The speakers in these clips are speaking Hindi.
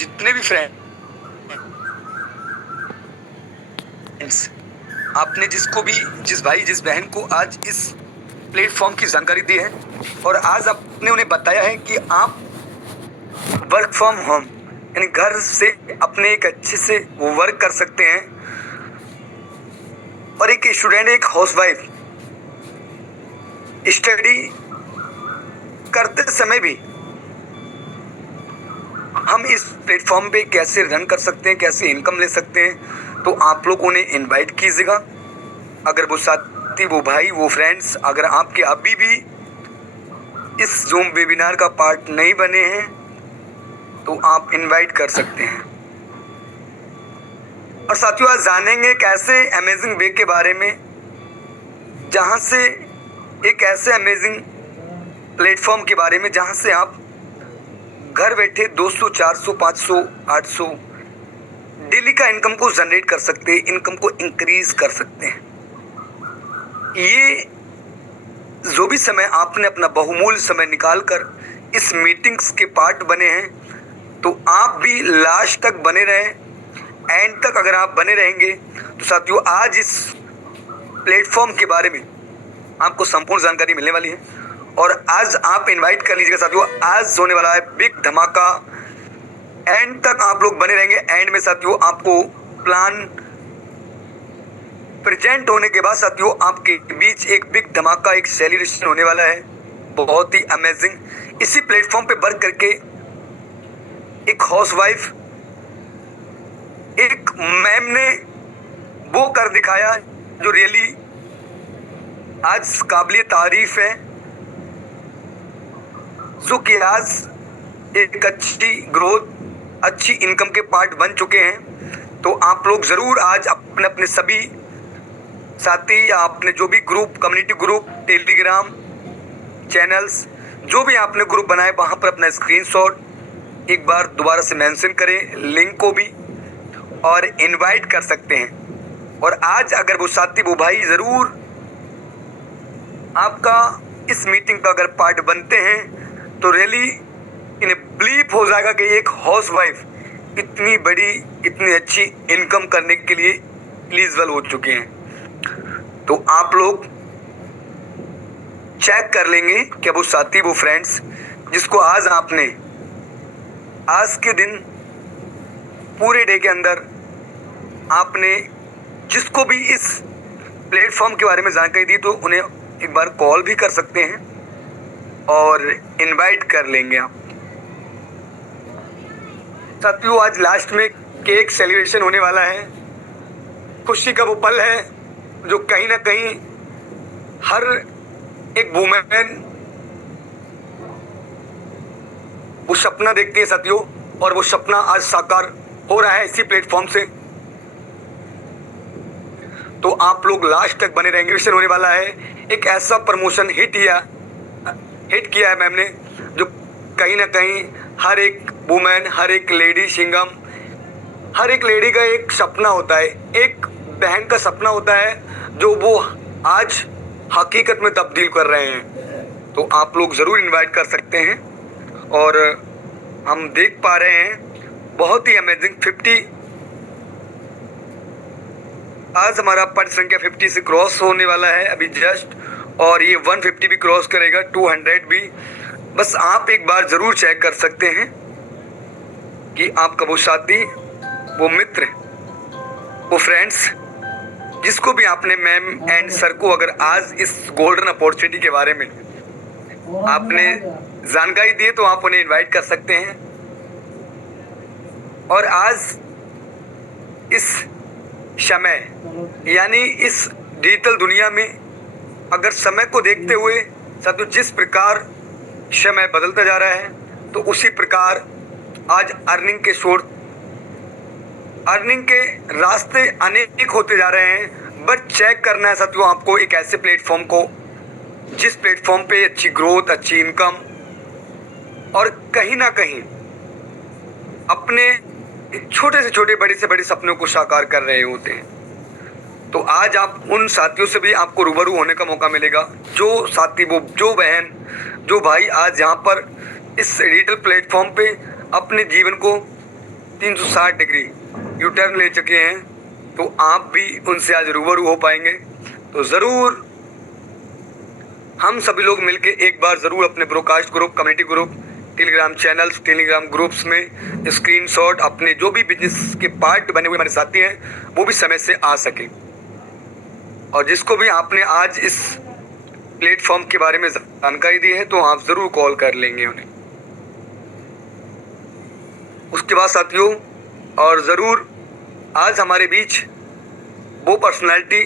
जितने भी फ्रेंड्स, आपने जिसको भी, जिस भाई जिस बहन को आज इस प्लेटफॉर्म की जानकारी दी है और आज आपने उन्हें बताया है कि आप वर्क फ्रॉम होम यानी घर से अपने एक अच्छे से वो वर्क कर सकते हैं, और एक स्टूडेंट, एक हाउसवाइफ स्टडी करते समय भी हम इस प्लेटफॉर्म पे कैसे रन कर सकते हैं, कैसे इनकम ले सकते हैं, तो आप लोग उन्हें इनवाइट कीजिएगा। अगर वो साथी, वो भाई, वो फ्रेंड्स अगर आपके अभी भी इस जूम वेबिनार का पार्ट नहीं बने हैं तो आप इनवाइट कर सकते हैं। और साथियों, आज जानेंगे एक ऐसे अमेजिंग वे के बारे में जहां से, एक ऐसे अमेजिंग प्लेटफॉर्म के बारे में जहां से आप घर बैठे 200, 400, 500, 800 डेली का इनकम को जनरेट कर सकते हैं, इनकम को इंक्रीज कर सकते हैं। ये जो भी समय आपने अपना बहुमूल्य समय निकालकर इस मीटिंग्स के पार्ट बने हैं, तो आप भी लास्ट तक बने रहें। एंड तक अगर आप बने रहेंगे तो साथियों, आज इस प्लेटफॉर्म के बारे में आपको संपूर्ण जानकारी मिलने वाली है। और आज आप इनवाइट कर लीजिएगा साथियों, आज होने वाला है बिग धमाका। एंड तक आप लोग बने रहेंगे। एंड में साथियों आपको प्लान प्रेजेंट होने के बाद साथियों आपके बीच एक बिग धमाका, एक सेलिब्रेशन होने वाला है, बहुत ही अमेजिंग। इसी प्लेटफॉर्म पे वर्क करके एक हाउसवाइफ, एक मैम ने वो कर दिखाया जो रियली आज काबिल तारीफ है, जो कि आज एक अच्छी ग्रोथ, अच्छी इनकम के पार्ट बन चुके हैं। तो आप लोग ज़रूर आज अपने अपने सभी साथी या आपने जो भी group, community group, Telegram channels, जो भी आपने ग्रुप बनाए, वहाँ पर अपना स्क्रीनशॉट एक बार दोबारा से मेंशन करें, लिंक को भी, और इनवाइट कर सकते हैं। और आज अगर वो साथी, वो भाई ज़रूर आपका इस मीटिंग का अगर पार्ट बनते हैं तो रियली इन्हें बिलीव हो जाएगा कि एक हाउसवाइफ इतनी बड़ी, इतनी अच्छी इनकम करने के लिए एलिजिबल हो चुके हैं। तो आप लोग चेक कर लेंगे कि वो साथी, वो फ्रेंड्स जिसको आज आपने, आज के दिन पूरे डे के अंदर आपने जिसको भी इस प्लेटफॉर्म के बारे में जानकारी दी, तो उन्हें एक बार कॉल भी कर सकते हैं और इनवाइट कर लेंगे आप। साथियों, आज लास्ट में केक सेलिब्रेशन होने वाला है। खुशी का वो पल है जो कहीं ना कहीं हर एक वुमेन वो सपना देखती है साथियों, और वो सपना आज साकार हो रहा है इसी प्लेटफॉर्म से। तो आप लोग लास्ट तक बने रहेंगे। सेलिब्रेशन होने वाला है, एक ऐसा प्रमोशन हिट किया है मैम ने, जो कहीं ना कहीं हर एक वुमेन, हर एक लेडी सिंगम, हर एक लेडी का एक सपना होता है, एक बहन का सपना होता है, जो वो आज हकीकत में तब्दील कर रहे हैं। तो आप लोग ज़रूर इनवाइट कर सकते हैं। और हम देख पा रहे हैं बहुत ही अमेजिंग 50, आज हमारा पद संख्या 50 से क्रॉस होने वाला है अभी जस्ट, और ये 150 भी क्रॉस करेगा, 200 भी। बस आप एक बार ज़रूर चेक कर सकते हैं कि आपका वो साथी, वो मित्र, वो फ्रेंड्स जिसको भी आपने मैम एंड सर को अगर आज इस गोल्डन अपॉर्चुनिटी के बारे में आपने जानकारी दी है, तो आप उन्हें इनवाइट कर सकते हैं। और आज इस समय यानी इस डिजिटल दुनिया में अगर समय को देखते हुए साथियों जिस प्रकार समय बदलता जा रहा है, तो उसी प्रकार आज अर्निंग के रास्ते अनेक होते जा रहे हैं। बट चेक करना है साथियों आपको एक ऐसे प्लेटफॉर्म को जिस प्लेटफॉर्म पे अच्छी ग्रोथ, अच्छी इनकम और कहीं ना कहीं अपने छोटे से छोटे, बड़े से बड़े सपनों को साकार कर रहे होते हैं। तो आज आप उन साथियों से भी आपको रूबरू होने का मौका मिलेगा, जो साथी, वो जो बहन, जो भाई आज यहाँ पर इस डिजिटल प्लेटफॉर्म पे अपने जीवन को 360 डिग्री यू टर्न ले चुके हैं, तो आप भी उनसे आज रूबरू हो पाएंगे। तो ज़रूर हम सभी लोग मिलके एक बार ज़रूर अपने broadcast group, community group, Telegram channels, Telegram groups में स्क्रीनशॉट अपने जो भी बिजनेस के पार्ट बने हुए हमारे साथी हैं वो भी समय से आ सके। और जिसको भी आपने आज इस प्लेटफॉर्म के बारे में जानकारी दी है तो आप ज़रूर कॉल कर लेंगे उन्हें। उसके बाद साथियों, और ज़रूर आज हमारे बीच वो पर्सनालिटी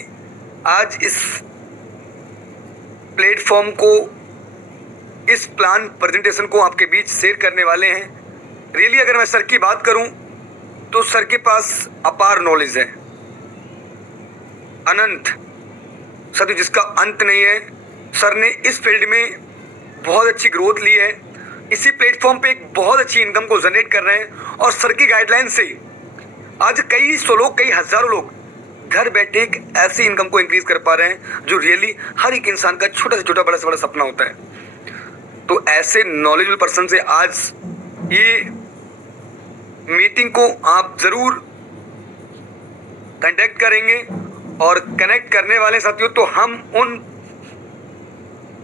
आज इस प्लेटफॉर्म को, इस प्लान प्रेजेंटेशन को आपके बीच शेयर करने वाले हैं। रियली अगर मैं सर की बात करूं तो सर के पास अपार नॉलेज है, अनंत साथियों, जिसका अंत नहीं है। सर ने इस फील्ड में बहुत अच्छी ग्रोथ ली है, इसी प्लेटफॉर्म पे एक बहुत अच्छी इनकम को जनरेट कर रहे हैं। और सर की गाइडलाइन से आज कई सौ लोग, कई हज़ारों लोग घर बैठे एक ऐसी इनकम को इंक्रीज कर पा रहे हैं जो रियली हर एक इंसान का छोटा से छोटा, बड़ा से बड़ा सपना होता है। तो ऐसे नॉलेजेबल पर्सन से आज ये मीटिंग को आप ज़रूर कंडक्ट करेंगे। और कनेक्ट करने वाले साथियों, तो हम उन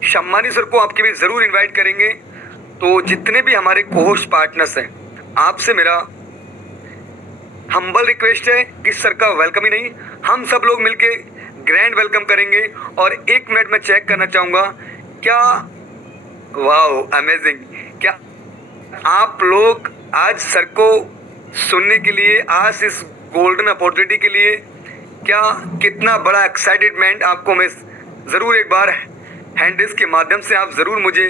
शम्मानी सर को आपके भी ज़रूर इनवाइट करेंगे। तो जितने भी हमारे कोहोस्ट पार्टनर्स हैं, आपसे मेरा हम्बल रिक्वेस्ट है कि सर का वेलकम ही नहीं, हम सब लोग मिलके ग्रैंड वेलकम करेंगे। और 1 मिनट में चेक करना चाहूँगा, क्या वाओ अमेजिंग, क्या आप लोग आज सर को सुनने के लिए, आज इस गोल्डन अपॉर्चुनिटी के लिए, क्या कितना बड़ा एक्साइटेडमेंट आपको मैं ज़रूर एक बार हैंडल्स के माध्यम से आप ज़रूर मुझे,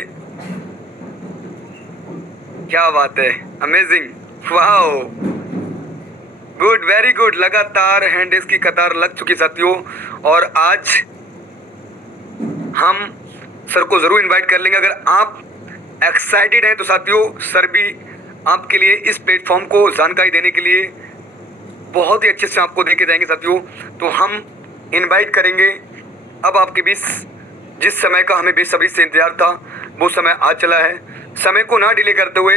क्या बात है, amazing, wow, good, very good. लगातार हैंडल्स की कतार लग चुकी साथियों। और आज हम सर को ज़रूर इनवाइट कर लेंगे। अगर आप एक्साइटेड हैं तो साथियों, सर भी आपके लिए इस प्लेटफॉर्म को जानकारी देने के लिए बहुत ही अच्छे से आपको देके जाएंगे साथियों। तो हम इनवाइट करेंगे। अब आपके बीच जिस समय का हमें बेसब्री से इंतजार था वो समय आ चला है। समय को ना डिले करते हुए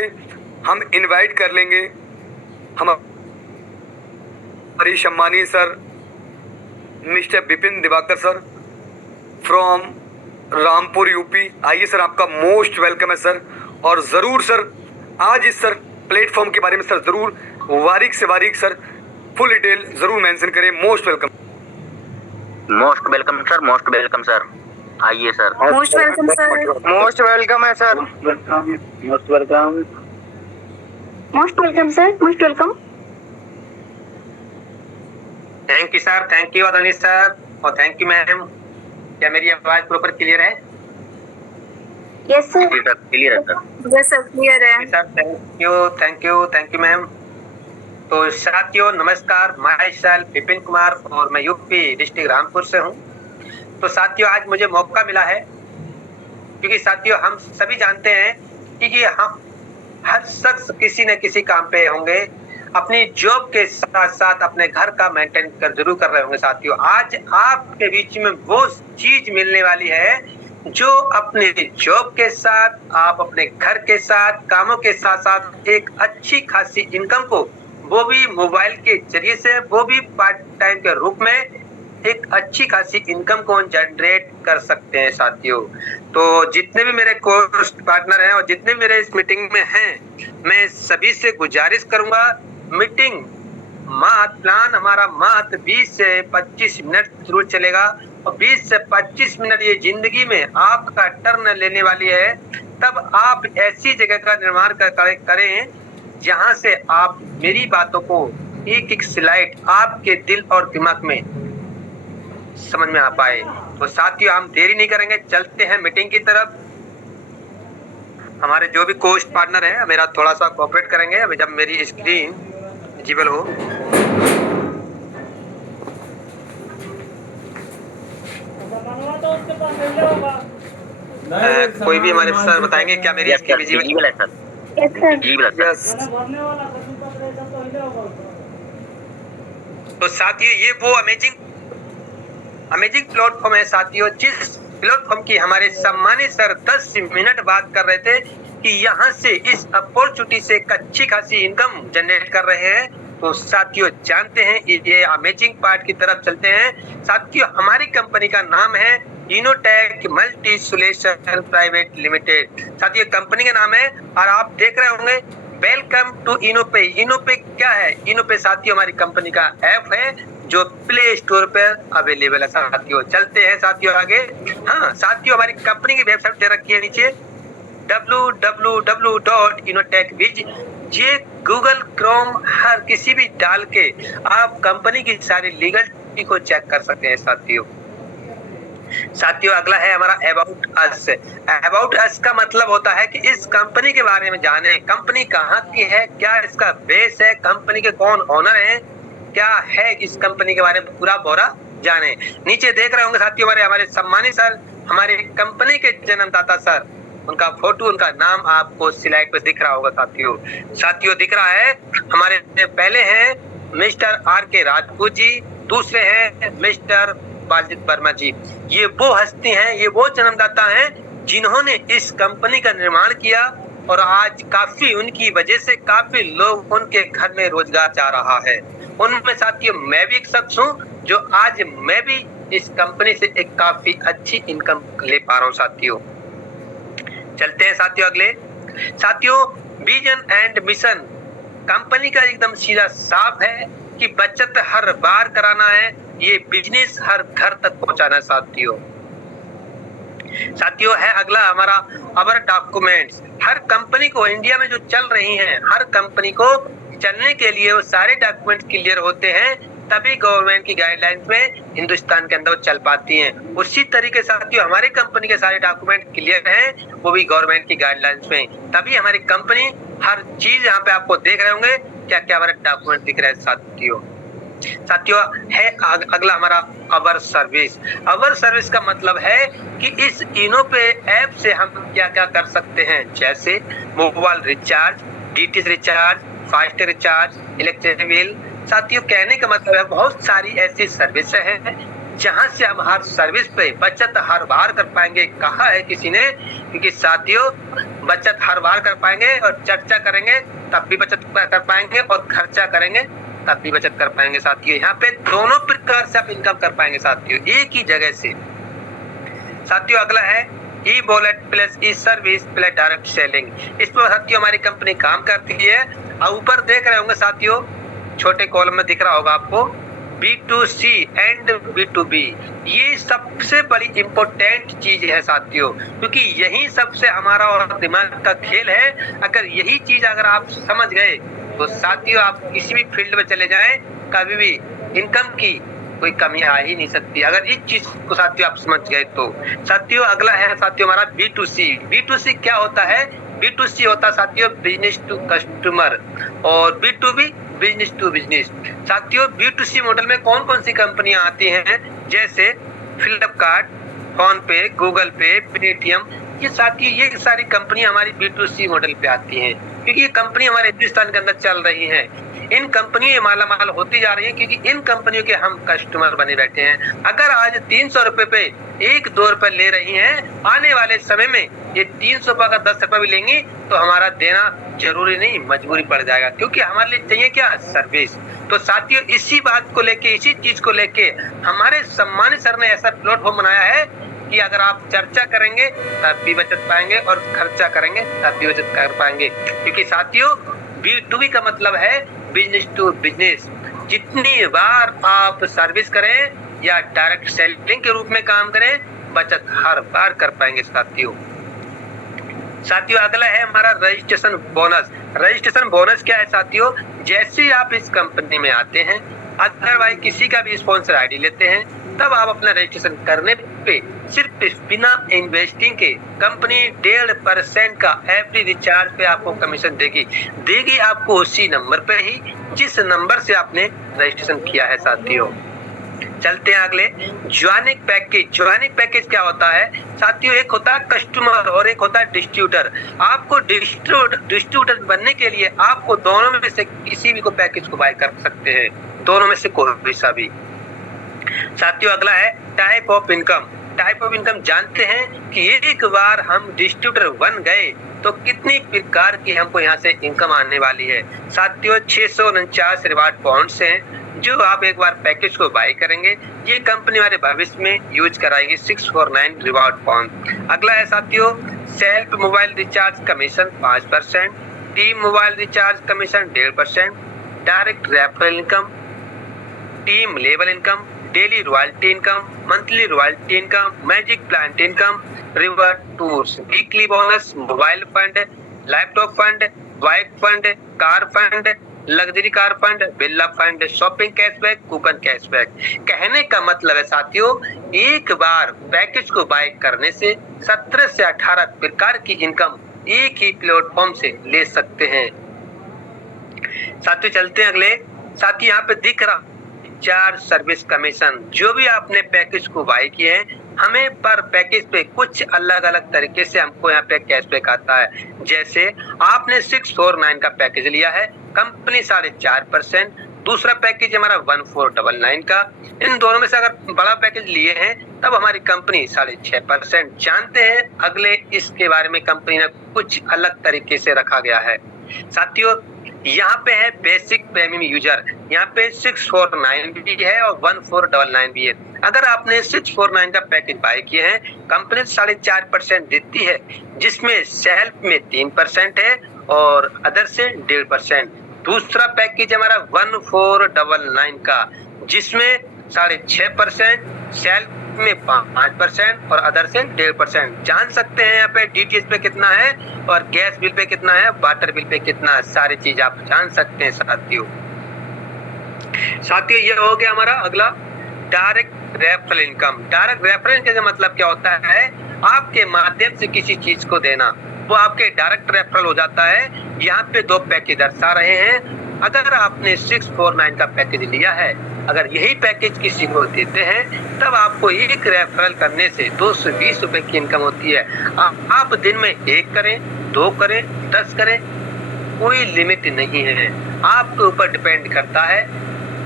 हम इनवाइट कर लेंगे हम Harish Ambani sir, mister Vipin Diwakar sir from Rampur UP. आइए सर, आपका मोस्ट वेलकम है सर। और ज़रूर सर आज इस सर प्लेटफॉर्म के बारे में सर ज़रूर बारीक से बारीक सर फुल डिटेल ज़रूर मेंशन करें। Most welcome. Most welcome sir, most welcome sir. आइए sir. Most welcome sir. Most welcome है sir. Most welcome. Most welcome sir. Most welcome. Thank you sir, thank you Adnish sir, और थैंक यू मैम। क्या मेरी आवाज प्रॉपर क्लियर है? Yes sir. क्लियर है सर। यस सर, क्लियर है sir. Thank you, thank you, thank you ma'am. तो साथियों नमस्कार, माय सेल्फ विपिन कुमार और मैं यूपी डिस्ट्रिक्ट रामपुर से हूँ। तो साथियों आज मुझे मौका मिला है, क्योंकि साथियों हम सभी जानते हैं कि हम हर शख्स किसी न किसी काम पे होंगे, अपनी जॉब के साथ साथ अपने घर का मेंटेन जरूर कर रहे होंगे। साथियों आज आपके बीच में वो चीज मिलने वाली है जो अपने जॉब के साथ, आप अपने घर के साथ, कामों के साथ साथ एक अच्छी खासी इनकम को, वो भी मोबाइल के जरिए से, वो भी पार्ट टाइम के रूप में एक अच्छी खासी इनकम को जनरेट कर सकते हैं साथियों। तो जितने भी मेरे कोर्स पार्टनर हैं और जितने मेरे इस मीटिंग में हैं, मैं सभी से गुजारिश करूंगा, मीटिंग प्लान हमारा मात्र 20 से 25 मिनट जरूर चलेगा। और 20 से 25 मिनट ये जिंदगी में आपका टर्न लेने वाली है। तब आप ऐसी जगह का निर्माण करें जहां से आप मेरी बातों को एक एक स्लाइड आपके दिल और दिमाग में समझ में आ पाए। तो साथियों हम देरी नहीं करेंगे, चलते हैं मीटिंग की तरफ। हमारे जो भी कोस्ट पार्टनर है मेरा थोड़ा सा कोऑपरेट करेंगे अभी जब मेरी स्क्रीन विजिबल हो। कोई भी हमारे सर बताएंगे क्या मेरी स्क्रीन विजिबल है सर? तो साथियों ये वो अमेजिंग प्लेटफॉर्म है साथियों, जिस प्लेटफॉर्म की हमारे सम्मानित सर 10 मिनट बात कर रहे थे कि यहाँ से इस अपॉर्चुनिटी से एक अच्छी खासी इनकम जनरेट कर रहे हैं। तो साथियों जानते हैं ये अमेजिंग पार्ट की तरफ चलते हैं। साथियों हमारी कंपनी का नाम है Innotech multi solution private limited. साथियों कंपनी का नाम है और आप देख रहे होंगे वेलकम टू इनोपे। इनोपे क्या है? इनोपे साथियों हमारी कंपनी का ऐप है जो प्ले स्टोर पर अवेलेबल है। साथियों चलते हैं साथियों आगे। हाँ साथियों हमारी कंपनी की वेबसाइट दे रखी है नीचे www.inotechbiz। ये गूगल क्रोम हर किसी भी डाल के आप कंपनी की सारी लीगलिटी को चेक कर सकते हैं। साथियों अगला है हमारा अबाउट अस। अबाउट अस का मतलब होता है कि इस कंपनी के बारे में जाने, कंपनी कहाँ की है, क्या इसका बेस है, कंपनी के कौन ओनर हैं, क्या है इस कंपनी के बारे में पूरा ब्यौरा जाने। नीचे देख रहे होंगे साथियों हमारे सम्मानित सर, हमारे कंपनी के जन्मदाता सर, उनका फोटो, उनका नाम आपको स्लाइड पे दिख रहा होगा। साथियों दिख रहा है। हमारे पहले हैं मिस्टर आर के राजपूत जी, दूसरे हैं मिस्टर बालजीत वर्मा जी। ये वो हस्ती हैं, ये वो जन्मदाता हैं जिन्होंने इस कंपनी का निर्माण किया और आज काफी उनकी वजह से काफी लोग उनके घर में रोजगार जा रहा है। उनमें साथियों मैं भी एक शख्स हूँ जो आज मैं भी इस कंपनी से एक काफी अच्छी इनकम ले पा रहा हूँ। साथियों चलते हैं साथियों अगले। साथियों विजन एंड मिशन कंपनी का एकदम सीधा साफ है कि बचत हर बार कराना है, ये बिजनेस हर घर तक पहुंचाना है। साथियों है अगला हमारा अवर डॉक्यूमेंट्स। हर कंपनी को इंडिया में जो चल रही हैं, हर कंपनी को चलने के लिए वो सारे डॉक्यूमेंट क्लियर होते हैं, तभी गवर्नमेंट की गाइडलाइंस में हिंदुस्तान के अंदर चल पाती हैं। उसी तरीके से साथियों हमारी कंपनी के सारे डॉक्यूमेंट क्लियर हैं, वो भी गवर्नमेंट की गाइडलाइंस में, तभी हमारी कंपनी हर चीज यहाँ पे आपको देख रहे होंगे क्या क्या हमारे डॉक्यूमेंट दिख रहे हैं। साथियों है अगला हमारा अवर सर्विस। अवर सर्विस का मतलब है कि इस इनोपे ऐप से हम क्या क्या कर सकते हैं, जैसे mobile recharge, DTH recharge, fast recharge, electric bill. साथियों कहने का मतलब है बहुत सारी ऐसी सर्विस हैं जहां से हम हर सर्विस पे बचत हर बार कर पाएंगे। कहा है किसी ने, क्योंकि साथियों बचत हर बार कर पाएंगे और चर्चा करेंगे तब भी बचत कर पाएंगे और खर्चा करेंगे तब भी बचत कर पाएंगे। साथियों यहाँ पे दोनों प्रकार से आप इनकम कर पाएंगे साथियों एक ही जगह से। साथियों अगला है ई वॉलेट प्लस ई सर्विस प्लस डायरेक्ट सेलिंग। इस पर साथियों हमारी कंपनी काम करती है। और ऊपर देख रहे होंगे साथियों छोटे कॉलम में दिख रहा होगा आपको B2C एंड B2B। ये सबसे बड़ी इम्पोर्टेंट चीज है साथियों, क्योंकि यही सबसे हमारा और दिमाग का खेल है। अगर यही चीज अगर आप समझ गए तो साथियों आप किसी भी फील्ड में चले जाएं, कभी भी इनकम की कोई कमी आ ही नहीं सकती अगर इस चीज को साथियों आप समझ गए तो। साथियों अगला है साथियों हमारा B2C। B2C क्या होता है? B2C होता है साथियों बिजनेस टू कस्टमर और B2B बिजनेस टू बिजनेस। साथियों B2C मॉडल में कौन कौन सी कंपनियां आती हैं, जैसे फ्लिपकार्ट, फोन पे, गूगल पे, पेटीएम। ये साथियों ये सारी कंपनियां हमारी B2C मॉडल पे आती हैं, क्योंकि ये कंपनी हमारे हिंदुस्तान के अंदर चल रही हैं। इन कंपनियों माला माल होती जा रही है क्योंकि इन कंपनियों के हम कस्टमर बने बैठे हैं। अगर आज 300 रुपए पे 1-2 रुपए ले रही हैं, आने वाले समय में ये 300 रुपए का 10 रुपए भी लेंगी तो हमारा देना जरूरी नहीं मजबूरी पड़ जाएगा, क्योंकि हमारे लिए चाहिए क्या? सर्विस। तो साथियों इसी बात को लेके, इसी चीज को लेके हमारे सम्मानित सर ने ऐसा प्लेटफॉर्म बनाया है कि अगर आप चर्चा करेंगे तब भी बचत पाएंगे और खर्चा करेंगे तब भी बचत कर पाएंगे। क्योंकि साथियों B2B का मतलब है बिजनेस टू बिजनेस। जितनी बार आप सर्विस करें या डायरेक्ट सेलिंग के रूप में काम करें, बचत हर बार कर पाएंगे साथियों अगला है हमारा रजिस्ट्रेशन बोनस। रजिस्ट्रेशन बोनस क्या है साथियों? जैसे आप इस कंपनी में आते हैं, अदरवाइज किसी का भी स्पॉन्सर आईडी लेते हैं, तब आप अपना रजिस्ट्रेशन करने पे सिर्फ बिना इन्वेस्टिंग के कंपनी 1.5% का एवरी रिचार्ज पे आपको कमीशन देगी आपको उसी नंबर पे ही जिस नंबर से आपने रजिस्ट्रेशन किया है। साथियों चलते हैं अगले ज्वाइनिंग पैकेज। ज्वाइनिंग पैकेज क्या होता है साथियों? एक होता है कस्टमर और एक होता है डिस्ट्रीब्यूटर। आपको डिस्ट्रीब्यूटर बनने के लिए आपको दोनों में से किसी भी को पैकेज को बाय कर सकते हैं, दोनों में से कोई सा भी। साथियों अगला है type of income. Type of income जानते हैं कि एक बार हम डिस्ट्रीब्यूटर बन गए तो कितनी प्रकार की हमको यहाँ से इनकम आने वाली है। साथियों 649 रिवार्ड पॉइंट्स हैं जो आप एक बार पैकेज को बाय करेंगे, ये कंपनी हमारे भविष्य में यूज कराएगी 649 रिवार्ड पॉइंट। अगला है साथियों self mobile recharge commission 5%, team mobile recharge commission 1.5%, direct referral income, team level income, daily royalty income, monthly royalty income, magic plant income, river tours, weekly bonus, mobile fund, laptop fund, bike fund, car fund, luxury car fund, Birla fund, shopping cashback, coupon cashback. कहने का मतलब है साथियों एक बार पैकेज को बाय करने से 17 से 18 प्रकार की इनकम एक ही प्लेटफॉर्म से ले सकते हैं। साथियों चलते हैं अगले। साथियों यहाँ पे दिख रहा चार सर्विस कमीशन, जो भी आपने पैकेज को बाय किए हैं हमें पर पैकेज पे कुछ अलग अलग तरीके से हमको यहाँ पे कैशबैक आता है। जैसे आपने 649 का पैकेज लिया है, कंपनी 4.5%, दूसरा पैकेज हमारा 1499 का, इन दोनों में से अगर बड़ा पैकेज लिए हैं तब हमारी कंपनी 6.5%। जानते हैं अगले इसके बारे में कंपनी ने कुछ अलग तरीके से रखा गया है। साथियों यहाँ पे है बेसिक प्रीमियम यूजर, यहाँ पे 649 भी है और 1499 भी है। अगर आपने 649 का पैकेज बाय किए हैं, कंपनी 4.5% देती है, जिसमें सेल्फ में 3% है और अदर से 1.5%। दूसरा पैकेज हमारा 1499 का, जिसमें 6.5%, सेल्फ में 5% और अदर से 1.5%। जान सकते हैं यहाँ पे डीटीएच पे कितना है और गैस बिल पे कितना है, वाटर बिल पे कितना है, सारी चीज आप जान सकते हैं साथियों। साथियों ये हो गया हमारा अगला direct referral income. Direct referral income का मतलब क्या होता है, आपके माध्यम से किसी चीज को देना, वो आपके डायरेक्ट रेफरल हो जाता है। यहाँ पे दो पैकेज दर्शा रहे हैं। अगर आपने 649 का पैकेज लिया है, अगर यही पैकेज किसी को देते हैं तब आपको एक रेफरल करने से 220 रुपए की इनकम होती है। आप दिन में 1 करें, 2 करें, 10 करें, कोई लिमिट नहीं है, आपके ऊपर डिपेंड करता है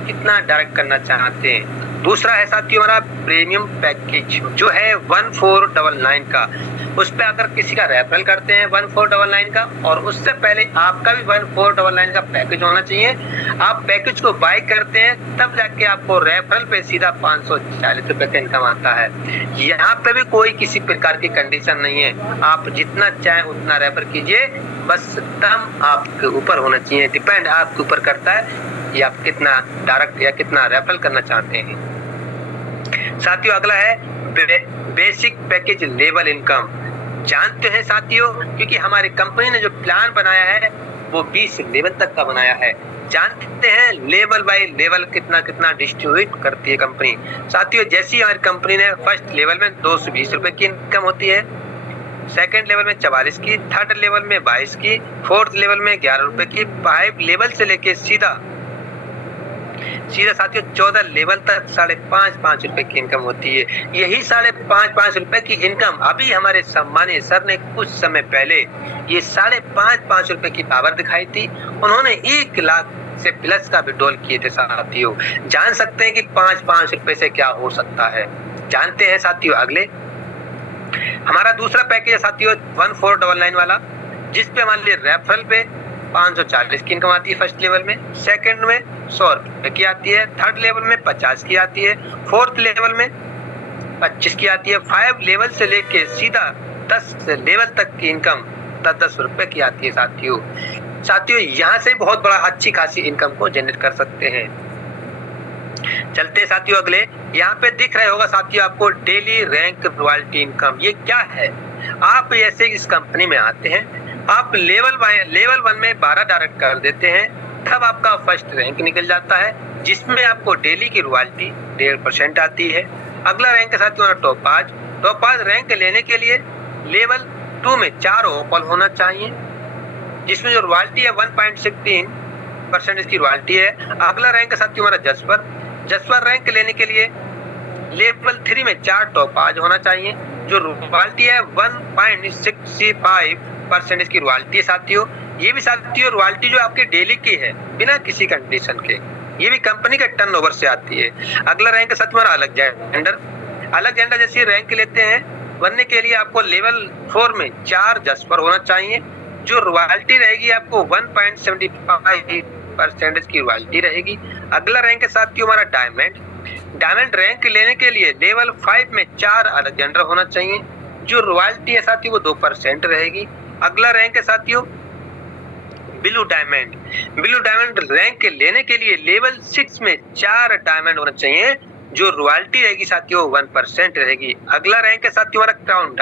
कितना डायरेक्ट करना चाहते हैं। दूसरा है साथियों हमारा प्रीमियम पैकेज, जो है 1499 का। उस पर अगर किसी का रेफरल करते हैं 1499 का, और उससे पहले आपका भी 1499 का पैकेज होना चाहिए। आप पैकेज को बाय करते हैं तब जाके आपको रेफरल पे सीधा 540 रुपए का इनकम आता है। यहाँ पे भी कोई किसी प्रकार की कंडीशन नहीं है, आप जितना चाहे उतना रेफर कीजिए, बस दम आपके ऊपर होना चाहिए। डिपेंड आपके ऊपर करता है कि आप कितना डायरेक्ट या कितना रेफरल करना चाहते हैं। साथियों अगला है बेसिक पैकेज लेवल इनकम। जानते हैं साथियों, क्योंकि हमारी कंपनी ने जो प्लान बनाया है वो 20 लेवल तक का बनाया है। जानते हैं लेवल बाय लेवल कितना कितना डिस्ट्रीब्यूट करती है कंपनी। साथियों जैसी हमारी कंपनी ने फर्स्ट लेवल में 220 रुपए की इनकम होती है, सेकंड लेवल में 44 की, थर्ड लेवल में 22 की, फोर्थ लेवल में 11 रुपए की, 5 लेवल से लेके सीधा साथियों 14 लेवल तक 5.5 रुपए की इनकम होती है। यही 5.5 रुपए की इनकम अभी हमारे सम्मानीय सर ने कुछ समय पहले ये 5.5 रुपए की पावर दिखाई थी। उन्होंने 1 लाख से प्लस का विड्रॉल किए थे साथियों। जान सकते हैं कि 5.5 रुपए से क्या हो सकता है। जानते हैं साथियों अगले हमारा दूसरा पैकेज है साथियों 1499 वाला, जिसपे हमारे लिए रेफरल पे 540 की इनकम आती है फर्स्ट लेवल में, सेकंड में 100 रुपए की आती है, थर्ड लेवल में 50 की आती है, फोर्थ लेवल में 25 की आती है, 5 लेवल से लेके सीधा 10 लेवल तक की इनकम 10 रुपए की आती है साथियों यहाँ से बहुत बड़ा अच्छी खासी इनकम को जनरेट कर सकते हैं। चलते साथियों अगले, यहाँ पे दिख रहे होगा साथियों आपको डेली रैंक रॉयल्टी इनकम। ये क्या है, आप जैसे इस कंपनी में आते हैं, आप लेवल 1 में 12 डायरेक्ट कर देते हैं, तब आपका फर्स्ट रैंक निकल जाता है, जिसमें आपको डेली की रॉयल्टी 1.5% आती है। अगला रैंक के साथ टॉप 5 रैंक लेने के लिए लेवल 2 में 4 ओपल होना चाहिए, जिसमें जो रॉयल्टी है 1.16% इसकी रॉयल्टी है। अगला रैंक के साथ हमारा जसवर रैंक लेने के लिए लेवल 3 में 4 टॉप 5 होना चाहिए, जो रॉयल्टी है 1.65% इसकी रॉयल्टी है साथियों। ये भी साथियों रॉयल्टी जो आपके डेली की है बिना किसी कंडीशन के, ये भी कंपनी के टर्नओवर से आती है। अगला रैंक साथ हमारा अलेक्जेंडर। अलेक्जेंडर जैसी रैंक लेते हैं बनने के लिए आपको लेवल 4 में 4 जस्पर होना चाहिए। जो रॉयल्टी रहेगी आपको 1.75% की रॉयल्टी रहेगी। अगला रैंक है साथियों हमारा डायमंड रैंक लेने के लिए लेवल 5 में 4 अलेक्जेंडर होना चाहिए। जो रॉयल्टी है साथियों वो 2% रहेगी। अगला रैंक है साथियों ब्लू डायमंड रैंक लेने के लिए लेवल 6 में 4 डायमंड होना चाहिए। जो रॉयल्टी रहेगी साथियों 1% रहेगी। अगला रैंक है साथियों हमारा क्राउन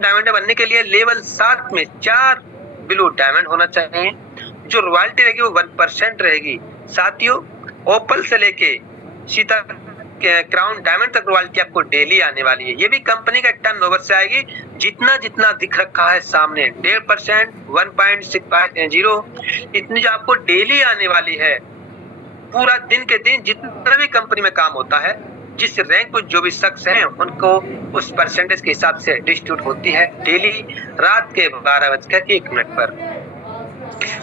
डायमंड बनने के लिए लेवल 7 में 4 ब्लू डायमंड होना चाहिए। जो रॉयल्टी रहेगी वो 1% रहेगी। साथियों ओपल से लेके सीधा क्राउन डायमंड तक रॉयल्टी आपको डेली आने वाली है। ये भी कंपनी का टर्नओवर से आएगी। जितना दिख रखा है सामने 1.5%, 1.60 इतनी जो आपको डेली आने वाली है। पूरा दिन के दिन जितना भी कंपनी में काम होता है, जिस रैंक पर जो भी शख्स हैं उनको उस परसेंटेज के हिसाब से डिस्ट्रीब्यूट होती है डेली रात के 12:01 पर।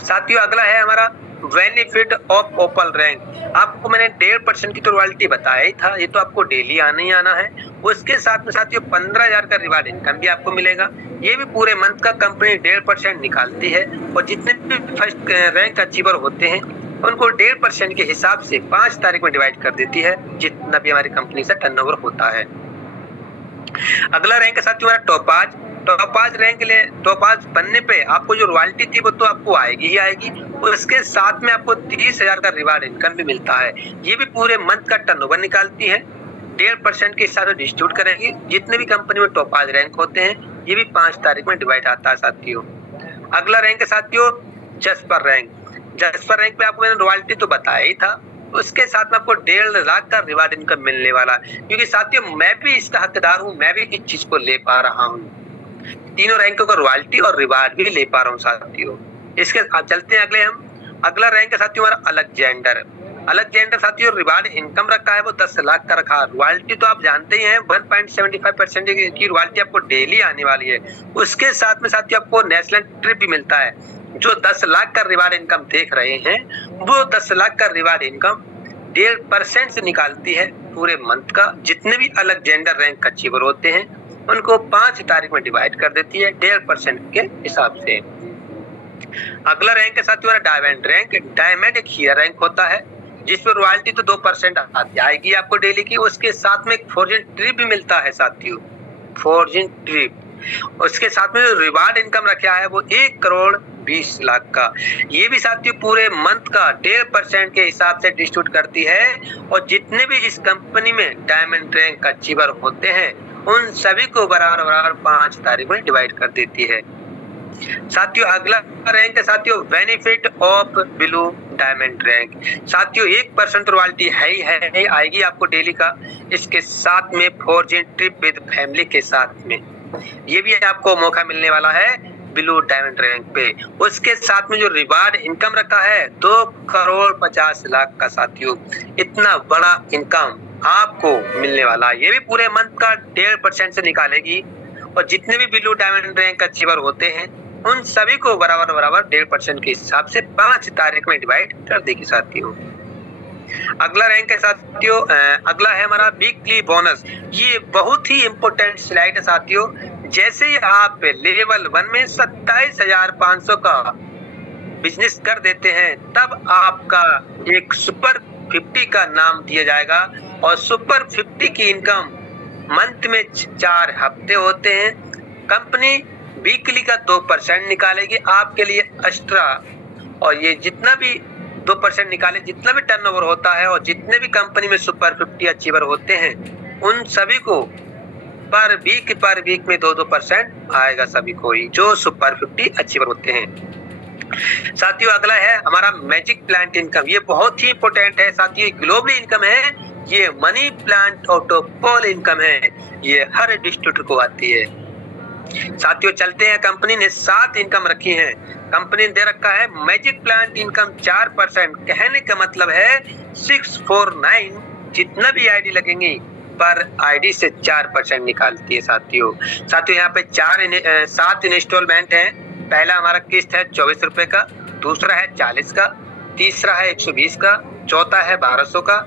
साथियों अगला है हमारा बेनिफिट ऑफ ओपल रैंक। आपको मैंने 1.5% की तो रॉयल्टी बताया ही था, ये तो आपको डेली आना ही आना है। उसके साथ में साथियों 15,000 का रिवार्ड इनकम भी आपको मिलेगा। ये भी पूरे मंथ का कंपनी 1.5% निकालती है और जितने भी फर्स्ट रैंक अचीवर होते हैं उनको 1.5% के हिसाब से 5 तारीख में डिवाइड कर देती है, जितना भी हमारी कंपनी से टर्नओवर होता है। अगला रैंक है साथियों हमारा टॉपाज रैंक टॉपाज बनने पे आपको जो रॉयल्टी थी वो तो आपको आएगी ही आएगी। उसके साथ में आपको 30,000 का रिवार्ड इनकम भी मिलता है। ये भी पूरे मंथ का टर्नओवर निकालती है, 1.5% के हिसाब से डिस्ट्रीब्यूट करेगी। जितने भी कंपनी में टॉपाज रैंक होते हैं ये भी 5 तारीख में डिवाइड आता है साथियों। अगला रैंक है साथियों जस्पर रैंक पे आपको मैंने रॉयल्टी तो बताया ही था। उसके साथ में आपको 1.5 लाख का रिवार्ड इनकम मिलने वाला है, क्योंकि साथियों मैं भी इसका हकदार हूँ, मैं भी इस चीज को ले पा रहा हूँ। तीनों रैंकों का रॉयल्टी और रिवार्ड भी ले पा रहा हूँ साथियों। इसके चलते हैं अगला रैंक है साथियों हमारा अलेक्जेंडर साथियों रिवार्ड इनकम रखा है वो 10 लाख का रखा। रॉयल्टी तो आप जानते ही हैं 1.75% की रॉयल्टी आपको डेली आने वाली है। उसके साथ में साथियों आपको नेशनल ट्रिप भी मिलता है। जो 10 लाख का रिवार्ड इनकम देख रहे हैं वो 10 लाख का रिवार्ड इनकम 1.5% से निकालती है पूरे मंथ का। जितने भी अलेक्जेंडर रैंक अचीवर होते हैं उनको 5 तारीख में डिवाइड कर देती है 1.5% के हिसाब से। अगला रैंक है साथियों डायमंड एक हीरा रैंक होता है जिसमें रॉयल्टी तो 2% आएगी आपको डेली की। उसके साथ में एक फॉर्चून ट्रिप भी मिलता है साथियों, फॉर्चून ट्रिप। उसके साथ में जो रिवार्ड इनकम रखा है वो 1,20,00,000 का। ये भी साथियों पूरे मंथ का 1.5% के हिसाब से डिस्ट्रीब्यूट करती है और जितने भी इस कंपनी में डायमंड रैंक अचीवर होते हैं उन सभी को बराबर 5 तारीख में डिवाइड कर देती है साथियों। अगला रैंक है साथियों benefit of blue diamond rank. साथियों 1% रॉयल्टी है ही आएगी आपको डेली का। इसके साथ में फॉर्चून ट्रिप विद फैमिली के साथ में ये भी आपको मौका मिलने वाला है ब्लू डायमंड रैंक पे। उसके साथ में जो रिवार्ड इनकम रखा है 2,50,00,000 का साथियों, इतना बड़ा इनकम आपको मिलने वाला है। ये भी पूरे मंथ का 1.5% से निकालेगी और जितने भी ब्लू डायमंड रैंक अचीवर होते हैं उन सभी को बराबर 1.5% के हिसाब से 5 तारीख में डिवाइड कर देगी साथियों। अगला रैंक है साथियों अगला है हमारा वीकली बोनस। ये बहुत ही इम्पोर्टेंट स्लाइड है साथियों। जैसे ही आप लेवल 1 में 27,500 का बिजनेस कर देते हैं तब आपका एक सुपर 50 का नाम दिया जाएगा और सुपर 50 की इनकम मंथ में 4 हफ्ते होते हैं। कंपनी वीकली का 2% निकालेगी आपके लिए एक्स्ट्रा, और ये जितना भी 2% निकाले, जितना भी टर्नओवर होता है और जितने भी कंपनी में सुपर 50 अचीवर होते हैं उन सभी को पर वीक में 2% आएगा सभी को ही जो सुपर 50 अचीवर होते हैं साथियों। अगला है हमारा मैजिक प्लांट इनकम। ये बहुत ही इंपॉर्टेंट है साथियों, ग्लोबल इनकम है, ये मनी प्लांट ऑटोपोल इनकम है, ये हर डिस्ट्रीब्यूटर को आती है साथियों। चलते हैं, कंपनी ने 7 इनकम रखी है। कंपनी ने दे रखा है मैजिक प्लांट इनकम 4%। कहने का मतलब है 649 जितना भी आईडी लगेंगी पर आईडी से 4% निकालती है साथियों। यहाँ पे 7 इंस्टॉलमेंट है। पहला हमारा किस्त है 24 रुपए का, दूसरा है 40 का, तीसरा है 120 का, चौथा है 1200 का,